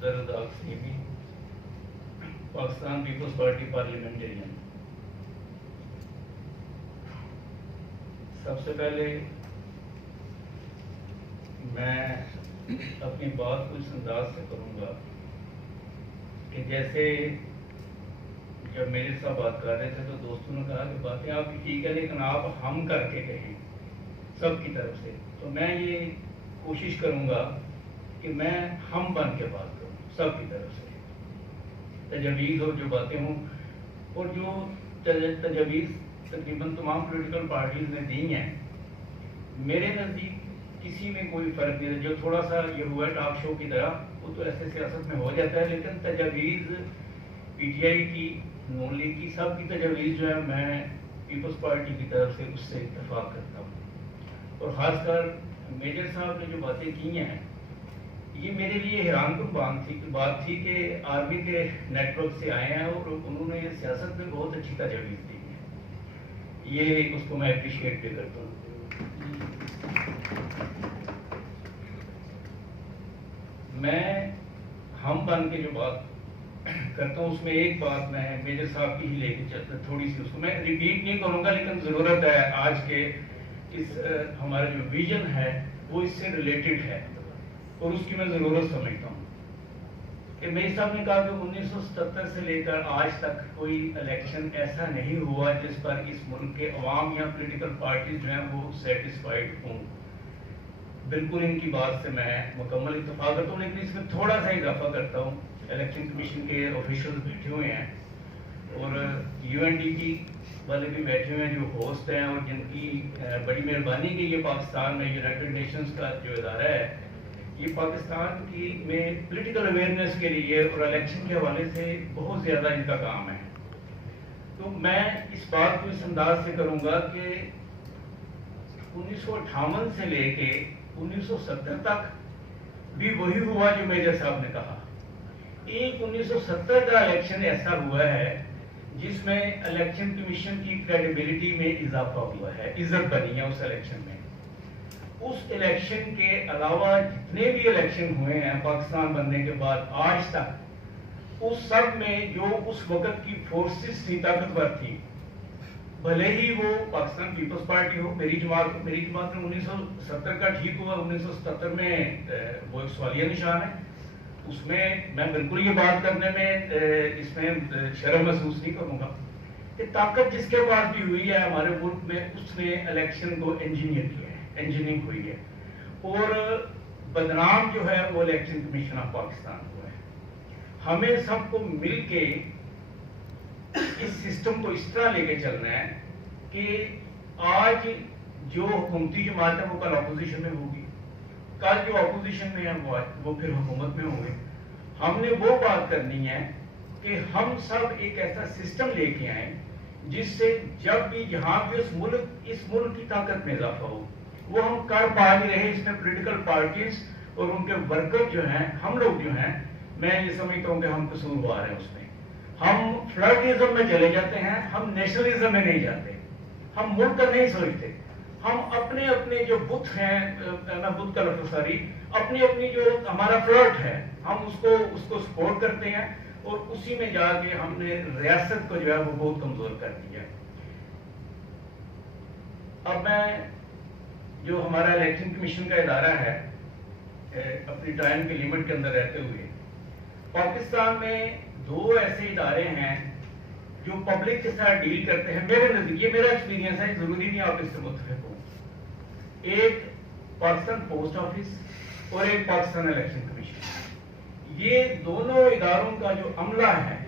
दरदाग सीबी पाकिस्तान पीपल्स पार्टी पार्लियामेंटेरियन। सबसे पहले मैं अपनी बात कुछ अंदाज से करूंगा कि जैसे जब मेरे साथ बात कर रहे थे तो दोस्तों ने कहा कि बातें आपकी ठीक है लेकिन आप हम करके कहें सबकी तरफ से, तो मैं ये कोशिश करूंगा कि मैं हम बन के बात करूं सबकी तरफ से, तजवीज़ और जो बातें हों और जो तजवीज़ तकरीबन तमाम पॉलिटिकल पार्टीज ने दी हैं, मेरे नज़दीक किसी में कोई फ़र्क नहीं है। जो थोड़ा सा ये हुआ टॉक शो की तरह वो तो ऐसे सियासत में हो जाता है, लेकिन तजवीज़ पीटीआई की, नून लीग की, सब की तजवीज़ जो है मैं पीपल्स पार्टी की तरफ से उससे इत्तेफाक करता हूँ। और ख़ासकर मेजर साहब ने जो बातें की हैं ये मेरे लिए हैरानकुन बात थी कि आर्मी के नेटवर्क से आए हैं और उन्होंने सियासत में बहुत अच्छी तजवीज़ दी है, ये उसको मैं अप्रिशिएट भी करता हूँ। मैं हम बन के जो बात करता हूँ उसमें एक बात मैं मेजर साहब की ही लेके चलता, थोड़ी सी उसको मैं रिपीट नहीं करूँगा, लेकिन ज़रूरत है आज के इस हमारा जो विजन है वो इससे रिलेटेड है और उसकी मैं ज़रूरत समझता हूँ कि मेरे साहब ने कहा कि 1977 से लेकर आज तक कोई इलेक्शन ऐसा नहीं हुआ जिस पर इस मुल्क के अवाम या पॉलिटिकल पार्टीज जो हैं वो सेटिस्फाइड हों। बिल्कुल इनकी बात से मैं मुकम्मल इत्तेफाक करता हूँ, लेकिन इसमें थोड़ा सा इजाफा करता हूँ। इलेक्शन कमीशन के ऑफिशियल्स बैठे हुए हैं और यूएनडीपी वाले भी बैठे हुए हैं जो होस्ट हैं और जिनकी बड़ी मेहरबानी की ये पाकिस्तान में यूनाइटेड नेशंस का जो इदारा है ये पाकिस्तान की में पॉलिटिकल अवेयरनेस के लिए और इलेक्शन के हवाले से बहुत ज़्यादा इनका काम है। तो मैं इस बात को इस अंदाज से करूँगा कि 1958 से लेके 1970 तक भी वही हुआ जो मेजर साहब ने कहा। एक 1970 का इलेक्शन ऐसा हुआ है जिसमें इलेक्शन कमीशन की क्रेडिबिलिटी में इजाफा हुआ है, इज्जत बनी है उस इलेक्शन में। उस इलेक्शन के अलावा जितने भी इलेक्शन हुए हैं पाकिस्तान बनने के बाद आज तक, उस सब में जो उस वक्त की फोर्सेस थी, ताकतवर थी, भले ही वो पाकिस्तान पीपल्स पार्टी हो, मेरी जमात में 1970 का ठीक हुआ, 1977 में वो एक सवालिया निशान है, उसमें मैं बिल्कुल ये बात करने में इसमें शर्म महसूस नहीं करूंगा कि ताकत जिसके पास भी हुई है हमारे मुल्क में उसने इलेक्शन को इंजीनियर किया है, इंजीनियरिंग हुई है और बदनाम जो है वो इलेक्शन कमीशन ऑफ पाकिस्तान हुआ है। हमें सबको मिल के इस सिस्टम को इस तरह लेके चलना है कि आज जो हुकूमती जमात है वो कल अपोजिशन में होगी, कल जो अपोजिशन में है वो फिर हुकूमत में होंगे। हमने वो बात करनी है कि हम सब एक ऐसा सिस्टम लेके आए जिससे जब भी जहां भी इस मुल्क की ताकत में इजाफा हो वो हम कर पा नहीं रहे। इसमें पॉलिटिकल पार्टीज और उनके वर्कर जो हैं, हम लोग जो हैं, मैं ये समझता हूँ कि हम कसूरवार हैं उसमें। हम फ्लर्टिज्म में चले जाते हैं, हम नेशनलिज्म में नहीं जाते, हम मुल्क का नहीं सोचते। हम अपने अपने जो बुत हैं, मैं बुत का लफ्ज़ सॉरी, अपनी अपनी जो हमारा फ्लर्ट है हम उसको सपोर्ट करते हैं और उसी में जाके हमने रियासत को जो है वो बहुत कमजोर कर दिया। अब मैं जो हमारा इलेक्शन कमीशन का इदारा है अपनी टाइम के लिमिट के अंदर रहते हुए, पाकिस्तान में दो ऐसे इदारे हैं जो पब्लिक के साथ डील करते हैं। मेरे नजदीक, ये मेरा एक्सपीरियंस है, जरूरी नहीं आप इससे मुतफिक हो। एक पाकिस्तान पोस्ट ऑफिस और एक पाकिस्तान इलेक्शन कमीशन, ये दोनों इदारों का जो अमला है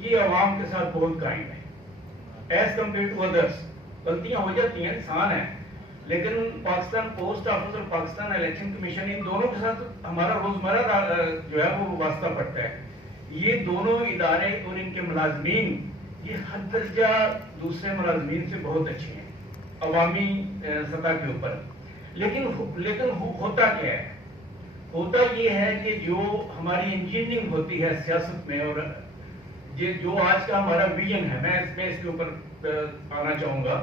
ये अवाम के साथ बहुत कायम है एज कम्पेयर टू अदर्स। गलतियां हो जाती हैं, इंसान है, लेकिन पाकिस्तान पोस्ट ऑफिस और पाकिस्तान इलेक्शन कमीशन, इन दोनों के साथ हमारा रोजमर्रा जो है वो वास्ता पड़ता है। ये दोनों इदारे और इनके मुलाजमीन ये हद दर्जा दूसरे मुलाजमीन से बहुत अच्छे हैं अवामी सतह के ऊपर। लेकिन होता क्या है? होता ये है कि जो हमारी इंजीनियरिंग होती है सियासत में और जो आज का हमारा विजन है, मैं इसके ऊपर आना चाहूंगा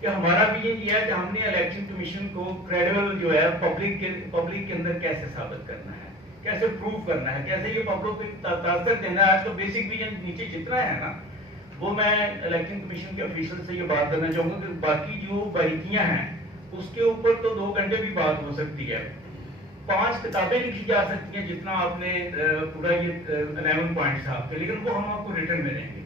कि हमारा विजन ये है कि हमने इलेक्शन कमीशन को क्रेडिबल जो है पब्लिक के अंदर कैसे साबित करना है, कैसे प्रूव करना है, कैसे ये पब्लिक को ताकत देना है। आज का बेसिक विजन नीचे जितना है ना, वो मैं इलेक्शन कमीशन के ऑफिशियल से ये बात करना चाहूंगा कि बाकी जो बारीकियां हैं उसके ऊपर तो 2 घंटे भी बात हो सकती है, 5 किताबें लिखी जा सकती हैं, जितना आपने पूरा ये 11 पॉइंट्स आपके, लेकिन वो हम आपको रिटर्न में देंगे।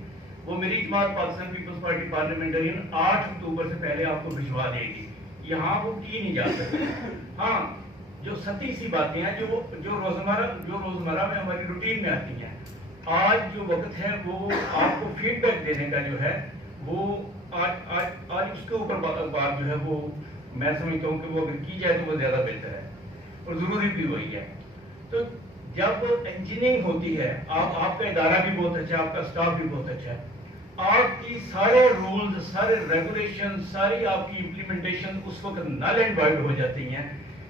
वो मेरी जमात पाकिस्तान पीपल्स पार्टी पार्लियामेंटेरियन 8 अक्टूबर से पहले आपको भिजवा देगी, यहाँ वो की नहीं जा सकती। हाँ, जो सती सी बातें हैं जो रोजमर्रा में हमारी रूटीन में आती हैं, आज जो वक्त है वो आपको फीडबैक देने का जो है वो आज उसके ऊपर बात जो है वो मैं समझता हूँ कि वो अगर की जाए तो वो ज्यादा बेहतर है और जरूरी भी वही है। तो जब इंजीनियरिंग होती है, आपका इदारा भी बहुत अच्छा है, आपका स्टाफ भी बहुत अच्छा है, आपकी सारे रूल्स, सारे रेगुलेशन, सारी आपकी इम्प्लीमेंटेशन उस वक्त नल एंड वाइड हो जाती हैं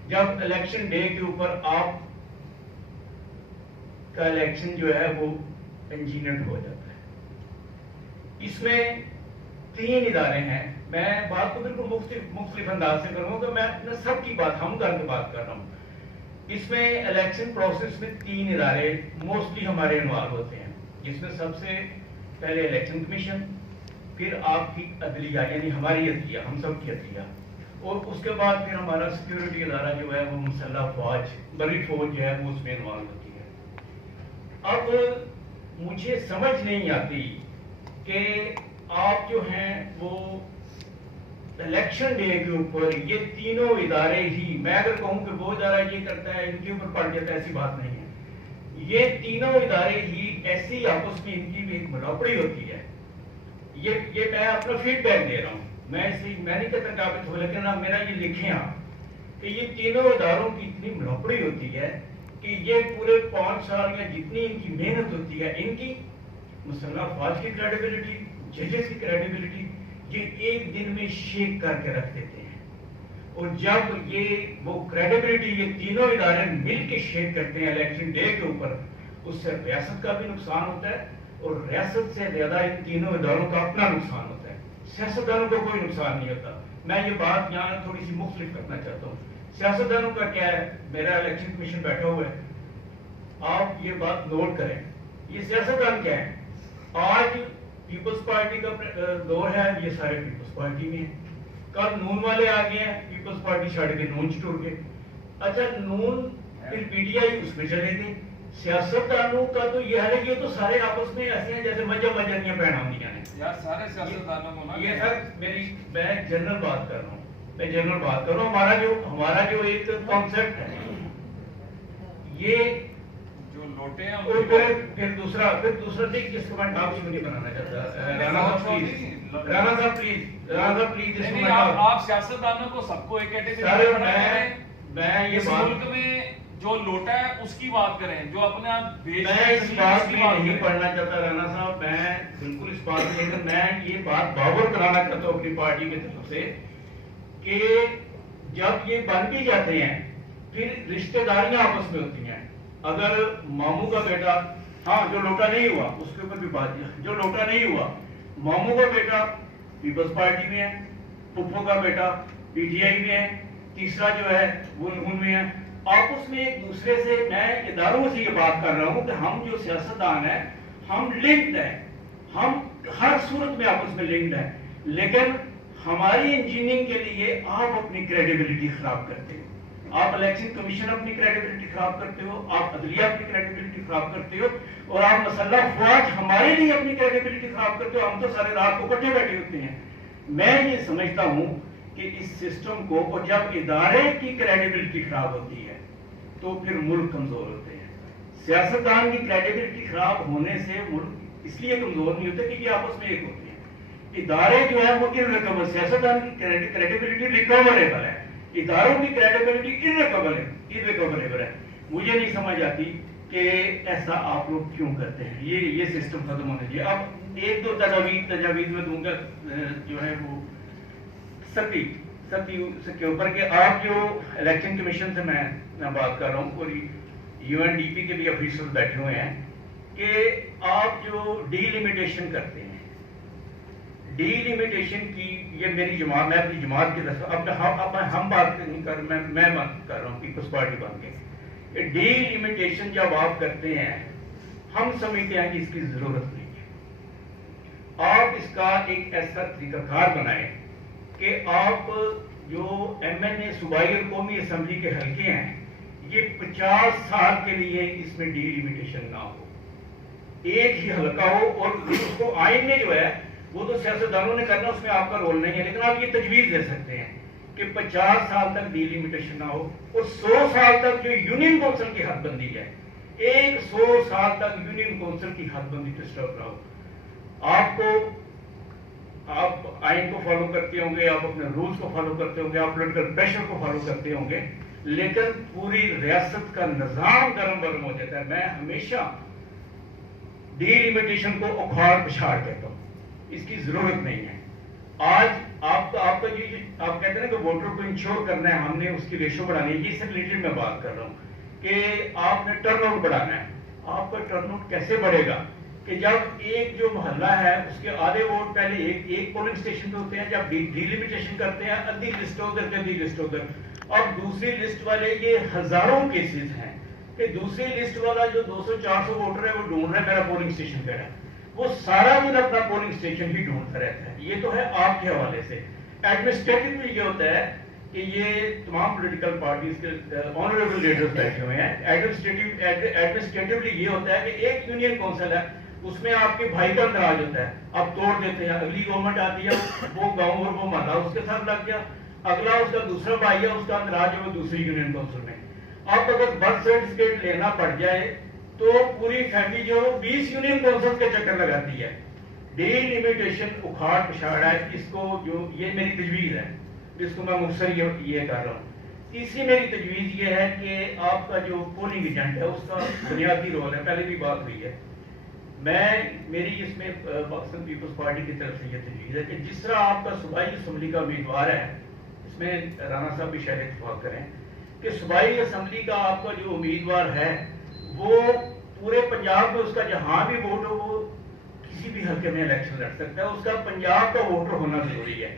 जब इलेक्शन डे के ऊपर आप का इलेक्शन जो है वो इंजीनियर्ड हो जाता है। इसमें 3 इदारे हैं, मैं बात को बिल्कुल मुख्तलिफ अंदाज से करूंगा कि मैं सबकी बात हम करके बात कर रहा हूं। इसमें इलेक्शन प्रोसेस में 3 इदारे मोस्टली हमारे इन्वॉल्व होते हैं, जिसमें सबसे पहले इलेक्शन कमीशन, फिर आपकी अदलिया यानी हमारी अदलिया, हम सब की अदलिया, और उसके बाद फिर हमारा सिक्योरिटी इदारा जो है वो मुसल्लह फौज, बड़ी फौज जो है वो उसमें इन्वॉल्व होती है। अब मुझे समझ नहीं आती कि आप जो हैं वो इलेक्शन डे के ऊपर ये तीनों इदारे ही, मैं अगर कहूं कि वो इदारा ये करता है इनके ऊपर पड़ जाता है, ऐसी बात नहीं है। ये तीनों इदारे ही ऐसी आपस में इनकी भी एक मुनाफड़ी होती है। ये मैं अपना फीडबैक दे रहा हूं, मैं नहीं कहता काबिल हो, लेकिन आप मेरा ये लिखें आप कि ये तीनों इदारों की इतनी मुनाफड़ी होती है कि ये पूरे 5 साल या जितनी इनकी मेहनत होती है, इनकी मुसल्लह फौज की क्रेडिबिलिटी, जजेस की क्रेडिबिलिटी, ये एक दिन में शेक करके रख देते हैं। और जब ये वो क्रेडिबिलिटी ये तीनों इदारे मिल के शेक करते हैं इलेक्शन डे के ऊपर, उससे रियासत का भी नुकसान होता है और रियासत से ज्यादा इन तीनों इदारों का अपना नुकसान होता है, सियासतदानों को कोई नुकसान नहीं होता। मैं ये बात यहाँ थोड़ी सी मुख्तलिफ करना चाहता हूँ। सियासतदानों का क्या है, मेरा इलेक्शन कमीशन बैठा हुआ है, आप ये बात नोट करें, ये सियासतदान क्या है। आज पीपल्स पार्टी का दौर है, ये सारे पीपल्स पार्टी में है। कल नून वाले आ गए हैं, पीपल्स पार्टी छड़ के नून टूट गए, अच्छा नून फिर पीटीआई उसमें चले गए। सियासतदानों का तो ये है, ये तो सारे आपस में ऐसे हैं जैसे मजरियां पहना दिया है यार, सारे सियासतदानों को ना, ये सर मैं जनरल बात कर रहा हूँ, मैं जनरल बात कर रहा हूँ। हमारा जो एक कॉन्सेप्ट है, ये जो लोटे हैं फिर दूसरा देख जिसको मैं टॉप क्यों नहीं बनाना चाहता। राणा साहब प्लीज आप सियासतदानों को सबको एक कैटेगरी में, मैं ये मुल्क में जो लोटा है उसकी बात करें, जो अपने आप मैं इस बात में नहीं पढ़ना चाहता राणा साहब, मैं बिल्कुल इस बात में, लेकिन मैं ये बात बावर कराना चाहता हूँ अपनी पार्टी की तरफ से कि जब ये बन भी जाते हैं फिर रिश्तेदारियां आपस में होती हैं। अगर मामू का बेटा, हाँ जो लोटा नहीं हुआ उसके ऊपर भी बात किया, जो लोटा नहीं हुआ, मामू का बेटा पीपल्स पार्टी में है, पुप्पो का बेटा पीटीआई में है, तीसरा जो है वो नून में है। आपस में एक दूसरे से, मैं इदारों से ये बात कर रहा हूं कि हम जो सियासतदान है हम लिंक्ड है, हम हर सूरत में आपस में लिंक्ड है, लेकिन हमारी इंजीनियरिंग के लिए आप अपनी क्रेडिबिलिटी खराब करते हो, आप इलेक्शन कमीशन अपनी क्रेडिबिलिटी खराब करते हो, आप अदलिया अपनी क्रेडिबिलिटी खराब करते हो, और आप मुसल्लह फौज हमारे लिए अपनी क्रेडिबिलिटी खराब करते हो। हम तो सारे रात को इकट्ठे बैठे होते हैं। मैं ये समझता हूं कि इस सिस्टम को, और जब इदारे की क्रेडिबिलिटी खराब होती है तो फिर मुल्क कमजोर होते हैं। सियासतदान की क्रेडिबिलिटी खराब होने से मुल्क इसलिए कमजोर नहीं होते कि ये आपस में एक होते हैं। इदारे जो है वो इररिकवर, सियासतदान की क्रेडिबिलिटी रिकवरेबल है, इदारों की क्रेडिबिलिटी इररिकवरेबल है। मुझे नहीं समझ आती कि ऐसा आप लोग क्यों करते हैं। ये सिस्टम खत्म होना चाहिए। अब 1-2 तजावीज में दूंगा जो है वो सती के ऊपर के, आप जो इलेक्शन कमीशन से मैं बात कर रहा हूँ, और यूएनडीपी के भी ऑफिसर्स बैठे हुए हैं, कि आप जो डीलिमिटेशन करते हैं, डीलिमिटेशन की, ये मेरी जमात, मैं अपनी जमात की तरफ, अब हम बात नहीं कर, मैं बात कर रहा हूँ पीपल्स पार्टी बन के, کہ ڈیلیمیٹیشن جب آپ کرتے ہیں ہم سمجھتے ہیں کہ اس کی ضرورت نہیں ہے. آپ اس کا ایک ایسا طریقہ کار بنائیں کہ آپ جو ایم این اے صوبائی اور قومی اسمبلی کے حلقے ہیں یہ 50 سال کے لیے اس میں ڈیلیمیٹیشن نہ ہو, ایک ہی حلقہ ہو. اور اس کو آئین میں جو ہے وہ تو سیاستدانوں نے کرنا, اس میں آپ کا رول نہیں ہے, لیکن آپ یہ تجویز دے سکتے ہیں کہ 50 سال تک ڈیلیمیٹیشن نہ ہو اور 100 سال تک جو یونین کونسل کی حد بندی ہے, 100 سال تک یونین کونسل کی حد بندی ڈسٹرب نہ ہو. آپ آئین کو فالو کرتے ہوں گے, آپ اپنے رولز کو فالو کرتے ہوں گے, آپ پولیٹیکل پریشر کو فالو کرتے ہوں گے, لیکن پوری ریاست کا نظام گرم برم ہو جاتا ہے. میں ہمیشہ ڈیلیمیٹیشن کو اکھاڑ پچھاڑ کہتا ہوں, اس کی ضرورت نہیں ہے. آج آپ کا آپ کہتے ہیں کہ ووٹر کو انشور کرنا ہے, ہم نے اس کی ریشو بڑھانی ہے, یہ سب ریلیٹڈ میں بات کر رہا ہوں کہ آپ نے ٹرن آؤٹ بڑھانا ہے. آپ کا ٹرن آؤٹ کیسے بڑھے گا کہ جب ایک جو محلہ ہے اس کے آدھے ووٹ پہلے ایک پولنگ اسٹیشن پہ ہوتے ہیں, جب ڈیلیمیٹیشن کرتے ہیں ادھی لسٹ ادھر کے ادھی لسٹ ادھر. اب دوسری لسٹ والے یہ ہزاروں کیسز ہیں کہ دوسری لسٹ والا جو 200-400 ووٹر ہے وہ ڈھونڈ رہا ہے میرا پولنگ اسٹیشن پہ ہے, وہ سارا دن اپنا پولنگ اسٹیشن ہی ڈھونڈتا رہتا ہے. یہ تو ہے آپ کے حوالے سے. ایڈمنسٹریٹولی یہ ہوتا ہے کہ یہ تمام پولیٹیکل پارٹیز کے آنریبل لیڈرز بیٹھے ہوئے ہیں. ایڈمنسٹریٹولی یہ ہوتا ہے کہ ایک یونین کونسل ہے, اس میں آپ کے بھائی کا اندراج ہوتا ہے, آپ توڑ دیتے ہیں, اگلی گورنمنٹ آتی ہے وہ گاؤں اور وہ محلہ اس کے ساتھ لگ گیا, اگلا اس کا دوسرا بھائی ہے اس کا اندراج ہے وہ دوسری یونین کونسل میں. آپ اگر برتھ سرٹیفکیٹ لینا پڑ جائے تو پوری فیملی جو 20 یونین کونسل کے چکر لگاتی ہے. ڈیلیمیٹیشن اکھاڑ پچھاڑ ہے, اس کو جو یہ میری تجویز ہے جس کو میں مختصر یہ کر رہا ہوں. تیسری میری تجویز یہ ہے کہ آپ کا جو پولنگ ایجنٹ ہے اس کا بنیادی رول ہے, پہلے بھی بات ہوئی ہے, میری اس میں پاکستان پیپلز پارٹی کی طرف سے یہ تجویز ہے کہ جس طرح آپ کا صوبائی اسمبلی کا امیدوار ہے, اس میں رانا صاحب بھی شاید اتفاق کریں کہ صوبائی اسمبلی کا آپ کا جو امیدوار ہے وہ پورے پنجاب میں اس کا جہاں بھی ووٹ ہو وہ کسی بھی حلقے میں الیکشن لڑ سکتا ہے, اس کا پنجاب کا ووٹر ہونا ضروری ہے.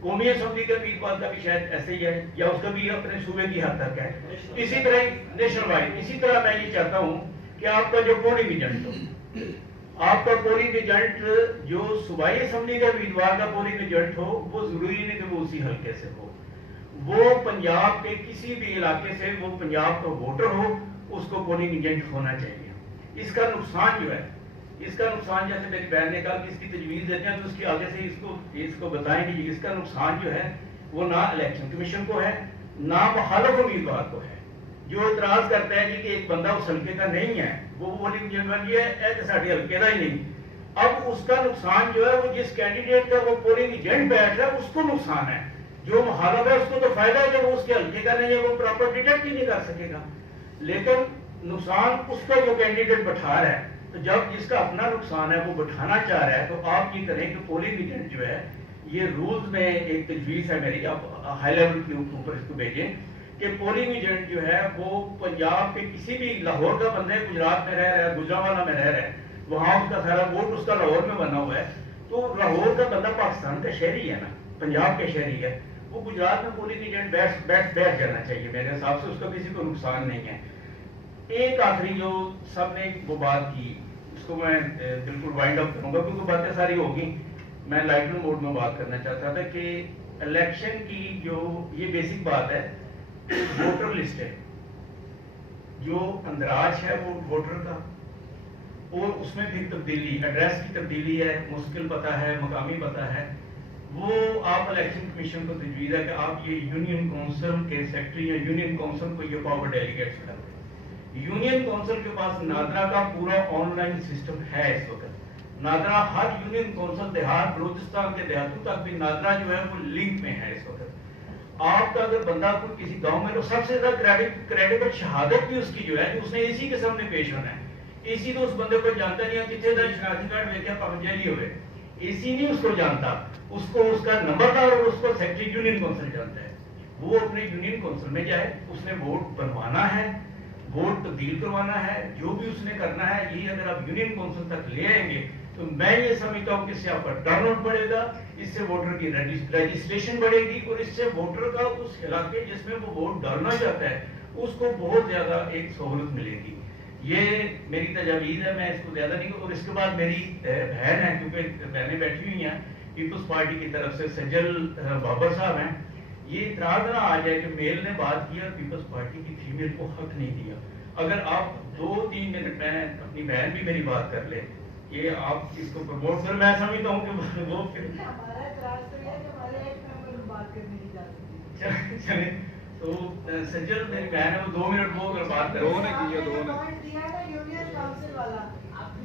قومی اسمبلی کے امیدوار کا بھی شاید ایسے ہی ہے یا اس کا بھی اپنے صوبے کی حد تک ہے, اسی طرح نیشنل وائڈ. اسی طرح میں یہ چاہتا ہوں کہ آپ کا جو پولنگ ایجنٹ ہو, آپ کا پولنگ ایجنٹ جو صوبائی اسمبلی کے امیدوار کا پولنگ ایجنٹ ہو وہ ضروری نہیں کہ وہ اسی حلقے سے ہو, وہ پنجاب کے کسی بھی علاقے سے وہ پنجاب کا ووٹر ہو, اس کو پولنگ ایجنٹ ہونا چاہیے. اس کا نقصان جو ہے, اس کا نقصان جیسے میری بہن نے کہا کہ اس کی تجویز دیتے ہیں تو اس کی آگے سے اس کو بتائیں کہ اس کا نقصان جو ہے وہ نہ الیکشن کمیشن کو ہے نہ مخالف امیدوار کو ہے. جو اعتراض کرتا ہے کہ ایک بندہ اس حلقے کا نہیں ہے وہ پولنگ ایجنٹ ہے کہ ساڑھے حلقے کا ہی نہیں, اب اس کا نقصان جو ہے وہ جس کینڈیڈیٹ کا وہ پولنگ ایجنٹ بیٹھ رہا ہے اس کو نقصان ہے. جو مخالف ہے اس کو تو فائدہ ہے جب وہ اس کے حلقے کا نہیں ہے, وہ پراپر ڈیٹیکٹ ہی نہیں کر سکے گا. لیکن نقصان اس کا جو کینڈیڈیٹ بٹھا رہا ہے, تو جب جس کا اپنا نقصان ہے وہ بٹھانا چاہ رہا ہے تو آپ یہ کریں کہ پولنگ ایجنٹ جو ہے, یہ رولز میں ایک تجویز ہے میری, آپ ہائی لیول کے اوپر اس کو بھیجیں کہ پولنگ ایجنٹ جو ہے وہ پنجاب کے کسی بھی, لاہور کا بندہ ہے گجرات میں رہ رہا ہے, گجرانوالہ میں رہ رہا ہے, وہاں اس کا سارا ووٹ اس کا لاہور میں بنا ہوا ہے, تو لاہور کا بندہ پاکستان کا شہری ہے نا, پنجاب کے شہری ہے, وہ گجرات میں پولنگ ایجنٹ بیٹھ جانا چاہیے میرے حساب سے, اس کا کسی کو نقصان نہیں ہے. ایک آخری جو سب نے وہ بات کی اس کو میں بالکل وائنڈ اپ کروں گا کیونکہ باتیں ساری ہوگی. میں لائٹر موڈ میں بات کرنا چاہتا تھا کہ الیکشن کی جو یہ بیسک بات ہے, ووٹر لسٹ ہے, جو اندراج ہے وہ ووٹر کا, اور اس میں بھی تبدیلی, ایڈریس کی تبدیلی ہے, مشکل پتہ ہے, مقامی پتہ ہے, وہ آپ الیکشن کمیشن کو تجویز ہے کہ آپ یہ یونین کونسل کے سیکرٹری یا یونین کونسل کو یہ پاور ڈیلیگیٹس کریں. یونین کونسل کے پاس نادرا کا پورا آن لائن سسٹم ہے اس وقت. نادرا ہر یونین کونسل دیہات, بلوچستان کے دیہاتوں تک بھی نادرا جو ہے وہ لنک میں ہے اس وقت. آپ کا اگر بندہ کوئی کسی گاؤں میں, تو سب سے زیادہ کریڈیبل شہادت بھی اس کی جو ہے اس نے اسی کے سامنے پیش ہونا ہے. اسی تو اس بندے کو جانتا نہیں ہے کتنے دن شناختی کارڈ لے کے پابندی ہوئے, اسی نہیں اس کو جانتا, اس کو اس کا نمبر دار اور اس کو سیکرٹری یونین کونسل جانتا ہے. وہ اپنے یونین کونسل میں جائے, اس نے ووٹ بنوانا ہے, ووٹ تبدیل کروانا ہے, جو بھی اس نے کرنا ہے, یہ اگر آپ یونین کونسل تک لے آئیں گے تو میں یہ سمجھتا ہوں کہ اس سے آپ کا ٹرن آؤٹ بڑھے گا, اس سے ووٹر کی رجسٹریشن بڑھے گی, اور اس سے ووٹر کا اس علاقے جس میں وہ ووٹ ڈالنا چاہتا ہے اس کو بہت زیادہ ایک سہولت ملے گی. یہ میری تجاویز ہے, میں اس کو زیادہ نہیں. اور اس کے بعد میری بہن ہے, کیونکہ بہنیں بیٹھی ہوئی ہیں پیپلز پارٹی کی طرف سے, سجل بابر صاحب ہیں. یہ اعتراض نہ آ جائے کہ میل نے بات کی اور پیپلز پارٹی کی فیمیل کو حق نہیں دیا. اگر آپ 2-3 منٹ میں اپنی بہن بھی میری بات کر لیں, یہ آپ اس کو پروموٹ کر, میں سمجھتا ہوں کہ وہ ہمارا اعتراض تو یہ ہے کہ ہمارے ایک ممبر بات کرنے کی اجازت دی. چلیں تو سجل میری بہن ہے, وہ 2 منٹ وہ اگر بات کریں. پوائنٹ دیا ہے نا یونین کاؤنسل والا,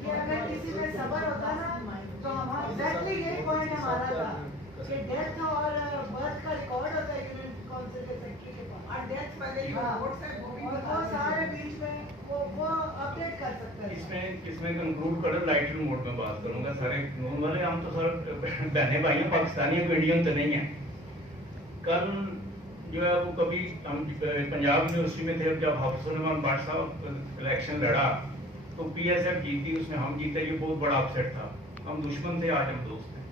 کہ اگر کسی میں صبر ہوتا نا تو ہمارا ایگزیکٹلی یہی پوائنٹ ہمارا تھا کہ ڈیتھ اور برتھ کا ریکارڈ ہوتا ہے یونین کاؤنسل کے سیکرٹری کے پاس, اور ڈیتھ پہلے ہی ووٹ سے وہ سارے بیچ میں وہ اپڈیٹ کر سکتا ہے. اس میں کنکلوڈ کرو, لائٹر موڈ میں بات کروں گا. سارے نون والے ہم تو سر بہنیں بھائی ہیں, پاکستانی انڈین تو نہیں ہیں. کل جو ہے وہ کبھی ہم پنجاب یونیورسٹی میں تھے, جب حافظ سلیمان بٹ صاحب الیکشن لڑا تو پی ایس ایف جیتی, اس میں ہم جیتے. یہ بہت بڑا اپسیٹ تھا. ہم دشمن تھے, آج ہم دوست ہیں.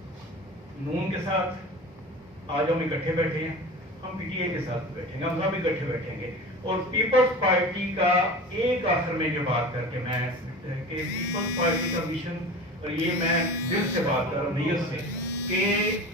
نون کے ساتھ آج ہم اکٹھے بیٹھے ہیں, ہم پی ٹی اے کے ساتھ بیٹھیں گے, ہم سب اکٹھے بیٹھیں گے. اور پیپلز پارٹی کا ایک آخر میں یہ بات کر کے میں کہ پیپلز پارٹی کا مشن, اور یہ میں دل سے بات کر رہا ہوں, نیت سے, کہ